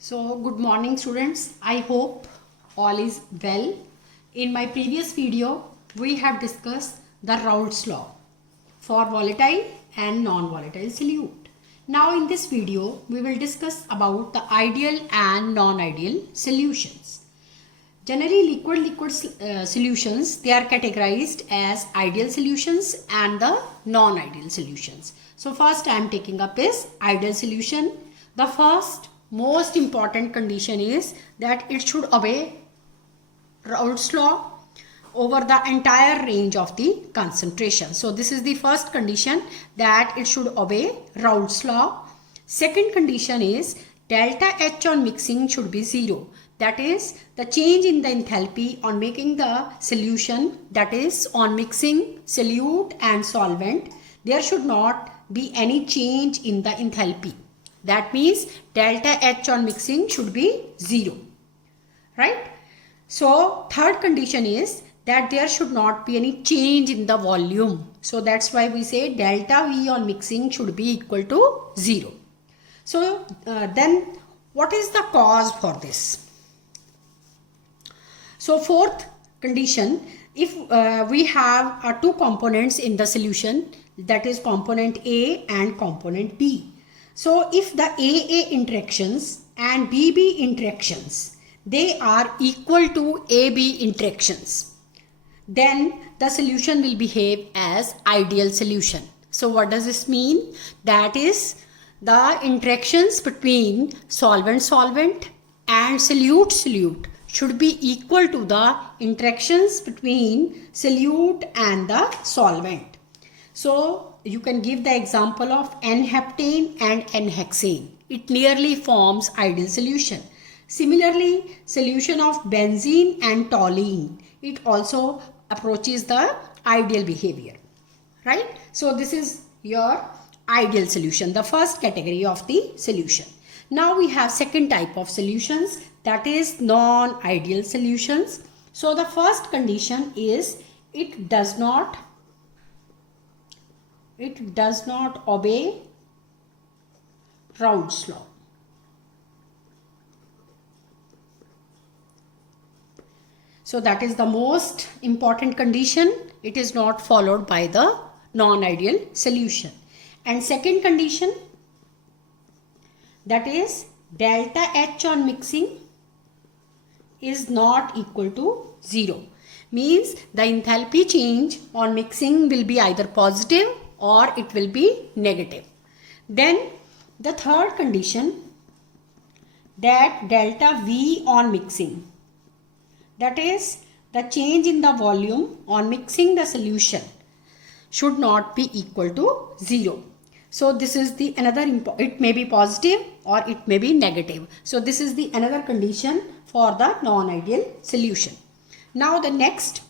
So good morning students. I hope all is well. In my previous video, we have discussed the Raoult's law for volatile and non-volatile solute. Now in this video, we will discuss about the ideal and non-ideal solutions. Generally liquid solutions, they are categorized as ideal solutions and the non-ideal solutions. So first I am taking up is ideal solution. The first most important condition is that it should obey Raoult's law over the entire range of the concentration. So this is the first condition, that it should obey Raoult's law. Second condition is delta H on mixing should be 0. That is the change in the enthalpy on making the solution, that is on mixing solute and solvent, there should not be any change in the enthalpy. That means delta H on mixing should be 0. Right? So third condition is that there should not be any change in the volume. So that's why we say delta V on mixing should be equal to 0. So then what is the cause for this? So fourth condition, if we have two components in the solution, that is component A and component B. So if the AA interactions and BB interactions, they are equal to AB interactions, then the solution will behave as ideal solution. So what does this mean? That is the interactions between solvent-solvent and solute-solute should be equal to the interactions between solute and the solvent. So you can give the example of N-heptane and N-hexane. It nearly forms ideal solution. Similarly, solution of benzene and toluene, it also approaches the ideal behavior. Right? So this is your ideal solution, the first category of the solution. Now we have second type of solutions, that is non-ideal solutions. So the first condition is it does not obey Raoult's law. So that is the most important condition. It is not followed by the non-ideal solution. And second condition, that is delta H on mixing is not equal to 0. Means the enthalpy change on mixing will be either positive or it will be negative. Then the third condition, that delta V on mixing, that is the change in the volume on mixing the solution, should not be equal to 0. So this is the another, it may be positive or it may be negative. So this is the another condition for the non-ideal solution. Now the next,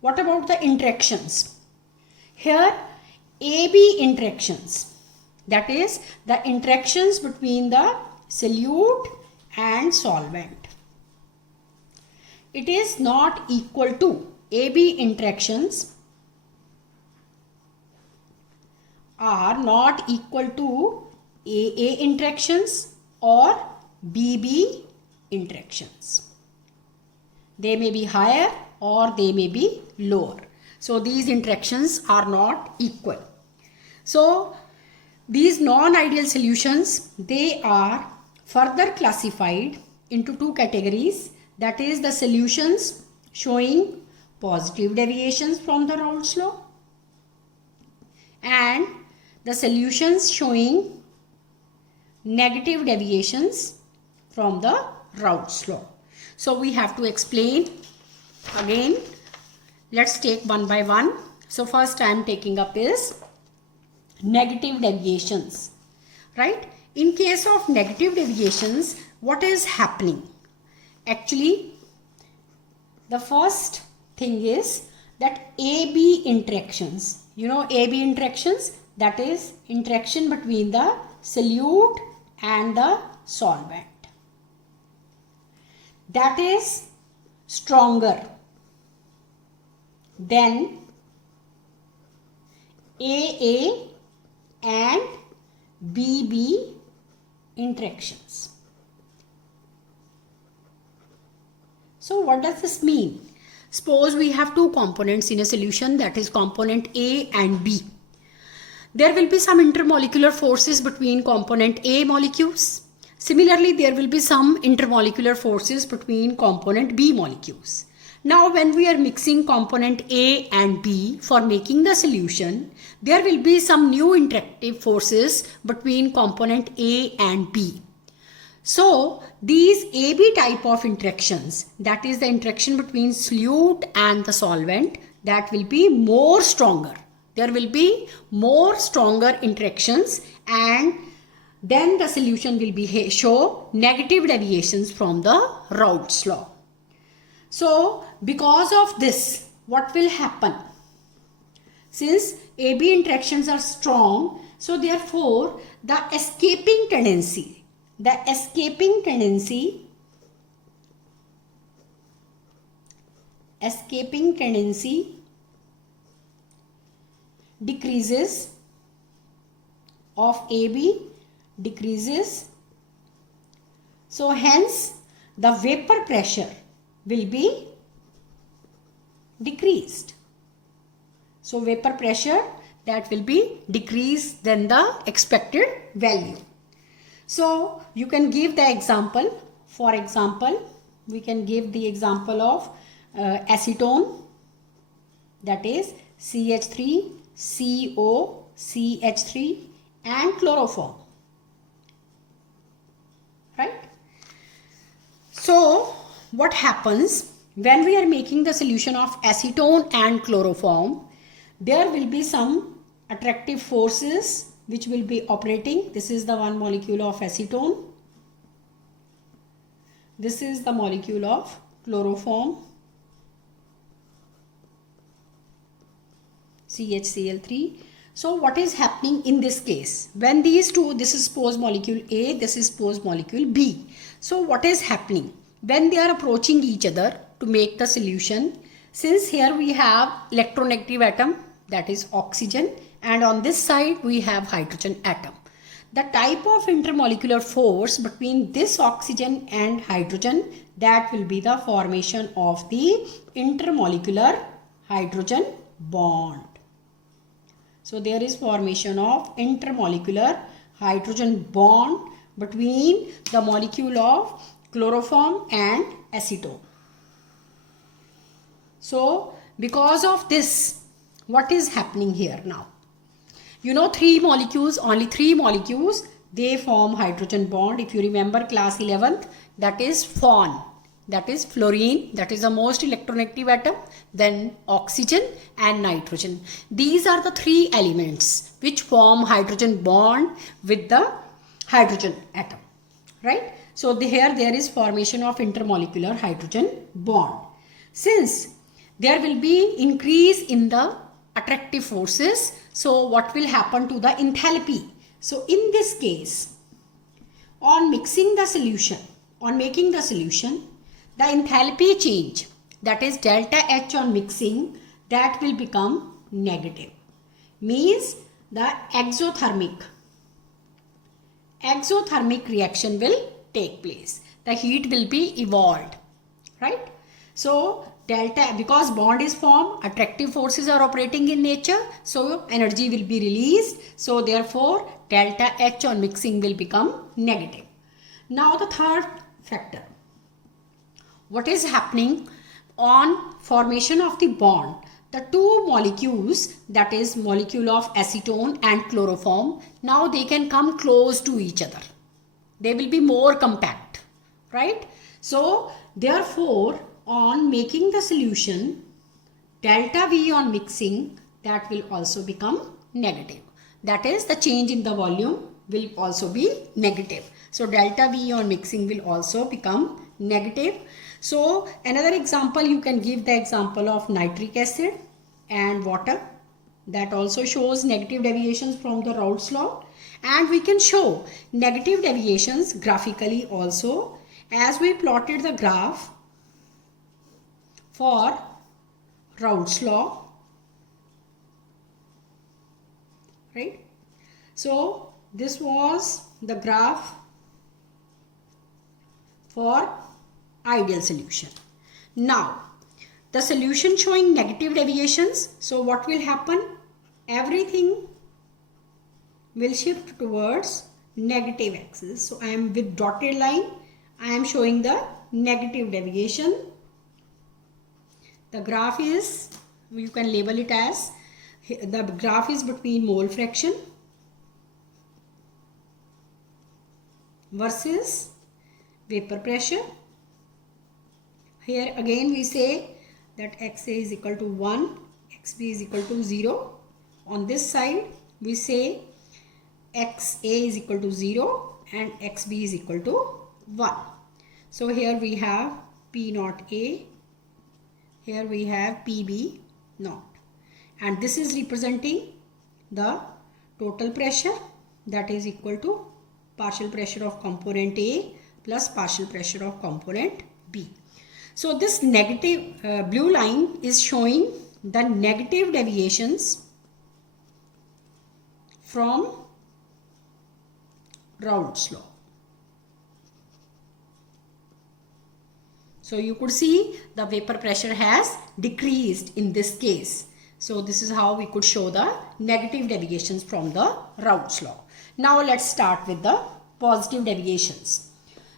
what about the interactions? Here AB interactions, that is the interactions between the solute and solvent, it is not equal to, AB interactions are not equal to AA interactions or BB interactions. They may be higher or they may be lower. So these interactions are not equal. So these non-ideal solutions, they are further classified into two categories, that is the solutions showing positive deviations from the Raoult's law and the solutions showing negative deviations from the Raoult's law. So we have to explain again. Let's take one by one. So first I am taking up is negative deviations. Right? In case of negative deviations, what is happening? Actually, the first thing is that AB interactions. You know AB interactions, that is interaction between the solute and the solvent, that is stronger than AA and BB interactions. So what does this mean? Suppose we have two components in a solution, that is component A and B. There will be some intermolecular forces between component A molecules. Similarly, there will be some intermolecular forces between component B molecules. Now, when we are mixing component A and B for making the solution, there will be some new interactive forces between component A and B. So, these AB type of interactions, that is the interaction between solute and the solvent, that will be more stronger. There will be more stronger interactions, and then the solution will be show negative deviations from the Raoult's law. So, because of this, what will happen? Since AB interactions are strong, so therefore the escaping tendency decreases of AB decreases. So hence the vapor pressure will be decreased. So vapor pressure, that will be decreased than the expected value. So you can give the example. For example, we can give the example of acetone, that is CH3, CO, CH3 and chloroform, right? So what happens when we are making the solution of acetone and chloroform? There will be some attractive forces which will be operating. This is the one molecule of acetone. This is the molecule of chloroform, CHCl3. So what is happening in this case? When these two, this is suppose molecule A, this is suppose molecule B. So what is happening? When they are approaching each other to make the solution, since here we have electronegative atom, that is oxygen, and on this side we have hydrogen atom. The type of intermolecular force between this oxygen and hydrogen, that will be the formation of the intermolecular hydrogen bond. So there is formation of intermolecular hydrogen bond between the molecule of chloroform and acetone. So because of this, what is happening here now? You know, only three molecules, they form hydrogen bond. If you remember class 11th, that is FON, that is fluorine, that is the most electronegative atom, then oxygen and nitrogen. These are the three elements which form hydrogen bond with the hydrogen atom, right? So here there is formation of intermolecular hydrogen bond. Since there will be increase in the attractive forces, so what will happen to the enthalpy? So in this case, on making the solution, the enthalpy change, that is delta H on mixing, that will become negative. Means the exothermic reaction will take place. The heat will be evolved, right? So delta, because bond is formed, attractive forces are operating in nature, so energy will be released. So therefore delta H on mixing will become negative. Now the third factor, what is happening on formation of the bond? The two molecules, that is molecule of acetone and chloroform, now they can come close to each other. They will be more compact, right? So therefore on making the solution, delta V on mixing, that will also become negative. That is, the change in the volume will also be negative. So delta V on mixing will also become negative. So another example, you can give the example of nitric acid and water. That also shows negative deviations from the Raoult's law. And we can show negative deviations graphically also, as we plotted the graph for Raoult's law, right? So this was the graph for ideal solution. Now, the solution showing negative deviations. So what will happen? Everything will shift towards negative axis. So I am with dotted line. I am showing the negative deviation. The graph is, you can label it as, the graph is between mole fraction versus vapor pressure. Here again we say that XA is equal to 1, XB is equal to 0. On this side we say XA is equal to 0 and XB is equal to 1. So here we have P naught A, here we have PB naught, and this is representing the total pressure, that is equal to partial pressure of component A plus partial pressure of component B. So this negative blue line is showing the negative deviations from Raoult's law. So you could see the vapor pressure has decreased in this case. So this is how we could show the negative deviations from the Raoult's law. Now let's start with the positive deviations.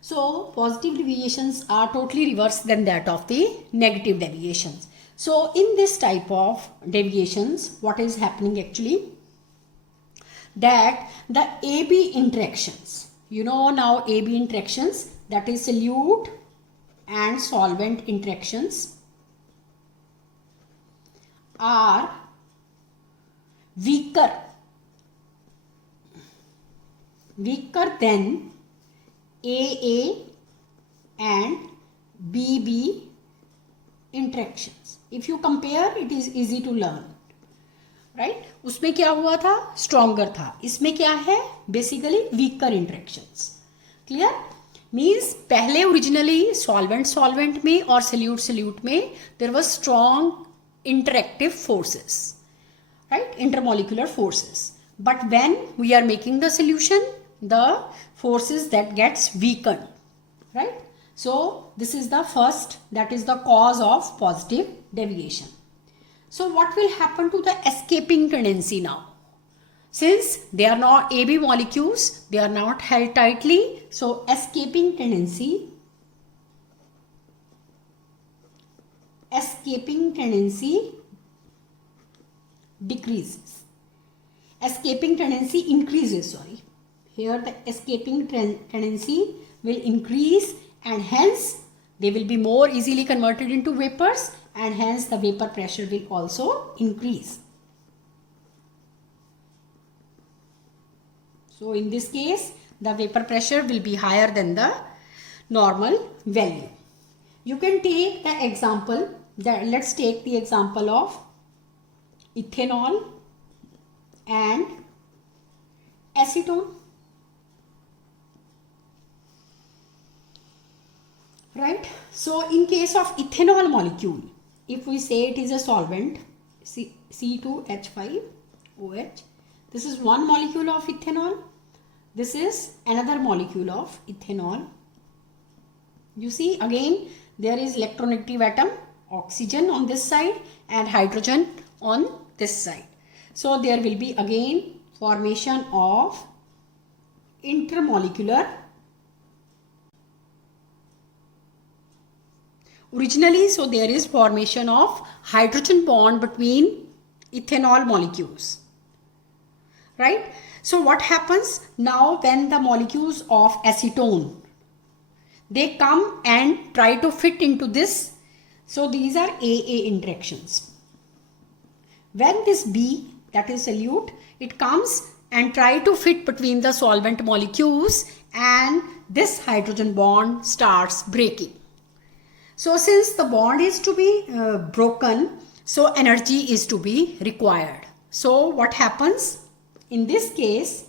So positive deviations are totally reverse than that of the negative deviations. So in this type of deviations, what is happening actually? That the AB interactions, you know now AB interactions, that is solute and solvent interactions, are weaker than AA and BB interactions. If you compare, it is easy to learn, right? उसमें क्या हुआ था? Stronger था. इसमें क्या है? Basically weaker interactions. Clear? Means पहले originally solvent में और solute में there was strong interactive forces, right? Intermolecular forces. But when we are making the solution, the forces that gets weakened, right? So this is the first, that is the cause of positive deviation. So what will happen to the escaping tendency now? Since they are not AB molecules, they are not held tightly, so escaping tendency decreases. Escaping tendency increases, sorry. Here the escaping tendency will increase, and hence they will be more easily converted into vapors, and hence the vapor pressure will also increase. So in this case, the vapor pressure will be higher than the normal value. You can take the example, let's take the example of ethanol and acetone. Right? So in case of ethanol molecule, if we say it is a solvent, C2H5OH, this is one molecule of ethanol, this is another molecule of ethanol. You see again there is electronegative atom, oxygen on this side and hydrogen on this side. So there will be again formation of intermolecular. Originally, so there is formation of hydrogen bond between ethanol molecules, right? So what happens now when the molecules of acetone, they come and try to fit into this. So these are AA interactions. When this B, that is solute, it comes and try to fit between the solvent molecules, and this hydrogen bond starts breaking. So since the bond is to be broken, so energy is to be required. So what happens? In this case,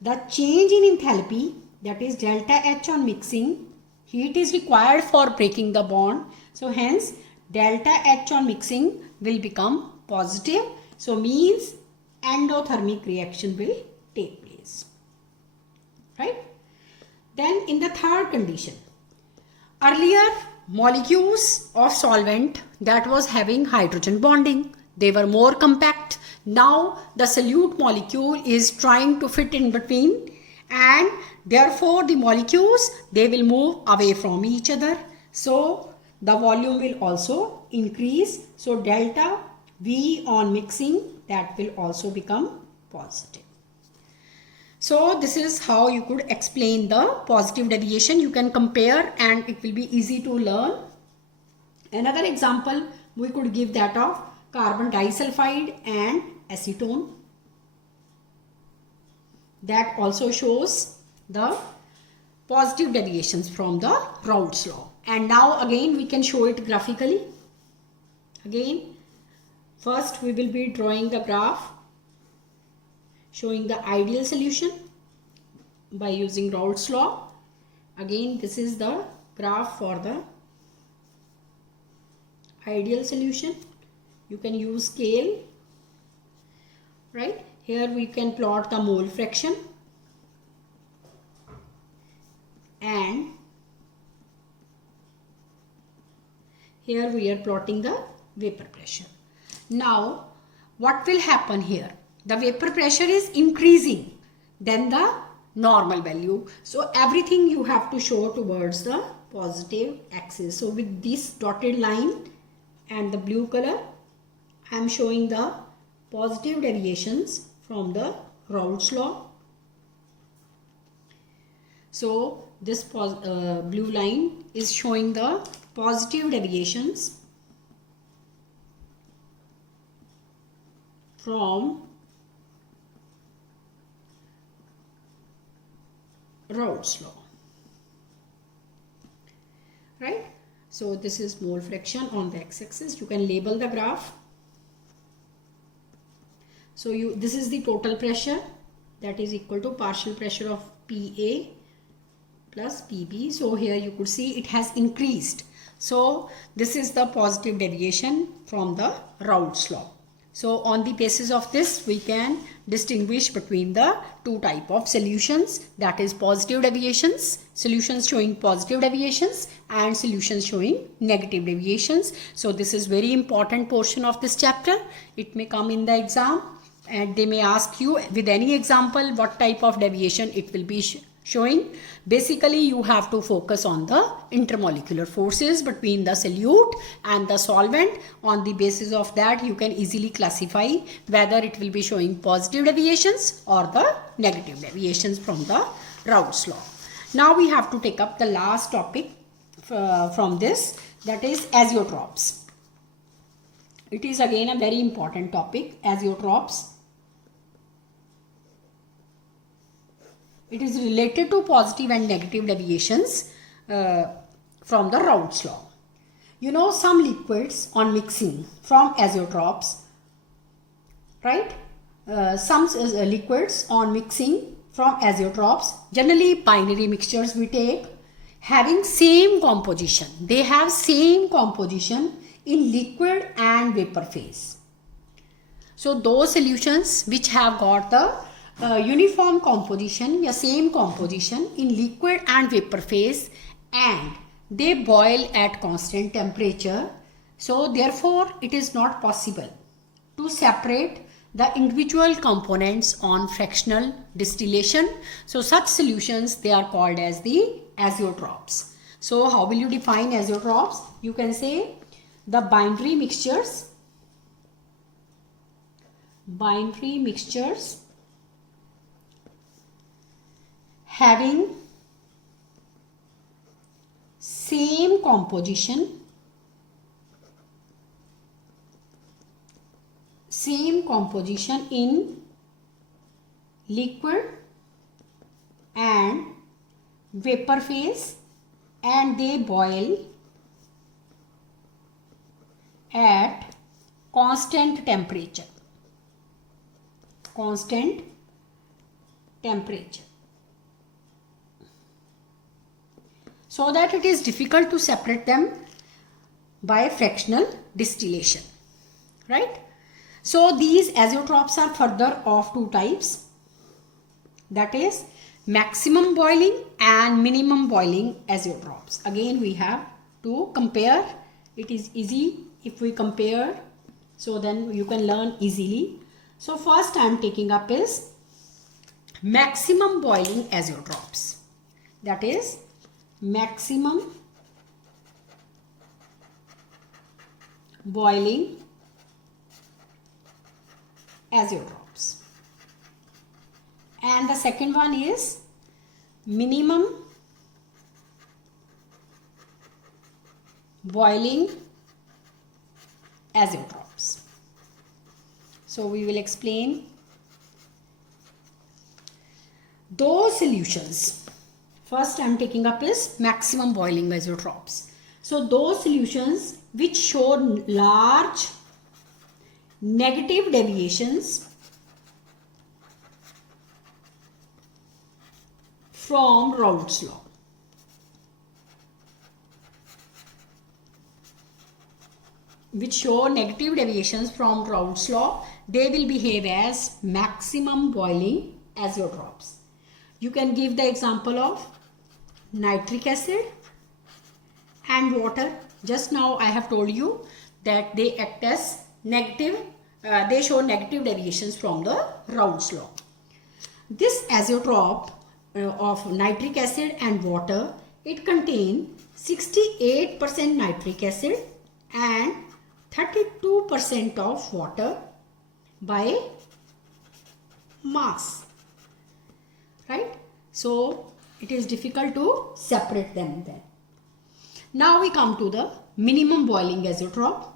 the change in enthalpy, that is delta H on mixing, heat is required for breaking the bond. So hence delta H on mixing will become positive. So means endothermic reaction will take place. Right? Then in the third condition, earlier molecules of solvent that was having hydrogen bonding. They were more compact. Now the solute molecule is trying to fit in between, and therefore the molecules, they will move away from each other. So the volume will also increase. So delta V on mixing, that will also become positive. So this is how you could explain the positive deviation. You can compare and it will be easy to learn. Another example we could give that of carbon disulfide and acetone. That also shows the positive deviations from the Raoult's law. And now again we can show it graphically. Again, first we will be drawing the graph showing the ideal solution by using Raoult's law. Again, this is the graph for the ideal solution. You can use scale, right? Here we can plot the mole fraction, and here we are plotting the vapor pressure. Now what will happen here? The vapor pressure is increasing than the normal value. So everything you have to show towards the positive axis. So with this dotted line and the blue color, I am showing the positive deviations from the Raoult's law. So this blue line is showing the positive deviations from Raoult's law, right? So this is mole fraction on the x-axis. You can label the graph. So this is the total pressure, that is equal to partial pressure of PA plus PB. So here you could see it has increased. So this is the positive deviation from the Raoult's law. So on the basis of this, we can distinguish between the two type of solutions, that is positive deviations, solutions showing positive deviations, and solutions showing negative deviations. So this is very important portion of this chapter. It may come in the exam and they may ask you with any example what type of deviation it will be showing. Basically you have to focus on the intermolecular forces between the solute and the solvent. On the basis of that, you can easily classify whether it will be showing positive deviations or the negative deviations from the Raoult's law. Now we have to take up the last topic from this, that is azeotrops. It is again a very important topic, azeotrops. It is related to positive and negative deviations from the Raoult's law. You know, some liquids on mixing from azeotrops, right? Some liquids on mixing from azeotrops, generally binary mixtures we take, having same composition. They have same composition in liquid and vapor phase. So those solutions which have got the uniform composition, या same composition in liquid and vapor phase, and they boil at constant temperature. So therefore it is not possible to separate the individual components on fractional distillation. So such solutions, they are called as the azeotrops. So how will you define azeotrops? You can say the binary mixtures having same composition in liquid and vapor phase, and they boil at constant temperature. So that it is difficult to separate them by fractional distillation, right? So these azeotrops are further of two types, that is maximum boiling and minimum boiling azeotrops. Again we have to compare. It is easy if we compare, so then you can learn easily. So first I am taking up is maximum boiling azeotrops. That is maximum boiling azeotrops. And the second one is minimum boiling azeotrops. So we will explain those solutions. First I am taking up is maximum boiling azeotrops. So those solutions which show large negative deviations from Raoult's law. Which show negative deviations from Raoult's law, they will behave as maximum boiling azeotrops. You can give the example of nitric acid and water. Just now I have told you that they act as negative, they show negative deviations from the Raoult's law. This azeotrop of nitric acid and water, it contains 68% nitric acid and 32% of water by mass, right? So it is difficult to separate them then. Now we come to the minimum boiling azeotrop.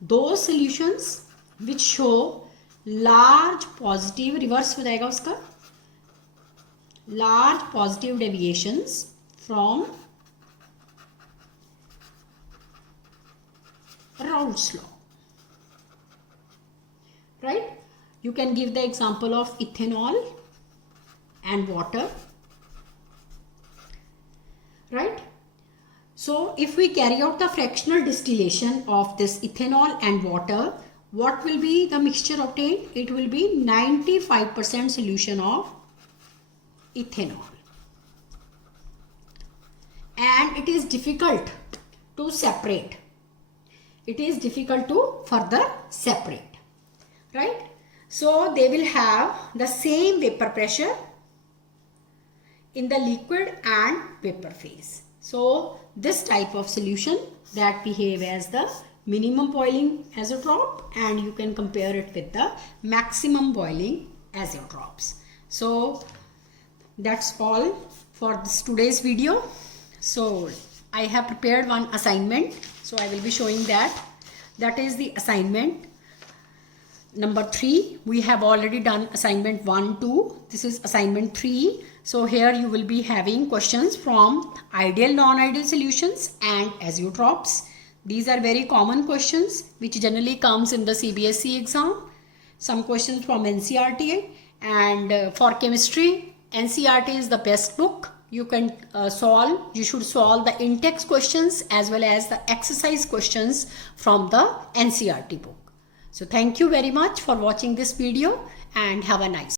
Those solutions which show large positive, reverse हो जाएगा उसका, large positive deviations from Raoult's law, right? You can give the example of ethanol and water, right? So if we carry out the fractional distillation of this ethanol and water, what will be the mixture obtained? It will be 95% solution of ethanol. And it is difficult to separate. It is difficult to further separate, right? So they will have the same vapor pressure in the liquid and vapor phase. So this type of solution that behave as the minimum boiling azeotrop, and you can compare it with the maximum boiling azeotrops. So that's all for this today's video. So I have prepared one assignment, so I will be showing that. That is the assignment number 3. We have already done assignment 1, 2. This is assignment 3. So here you will be having questions from ideal, non-ideal solutions and azeotrops. These are very common questions which generally comes in the CBSE exam. Some questions from NCERT, and for chemistry, NCERT is the best book. You can you should solve the in-text questions as well as the exercise questions from the NCERT book. So thank you very much for watching this video and have a nice day.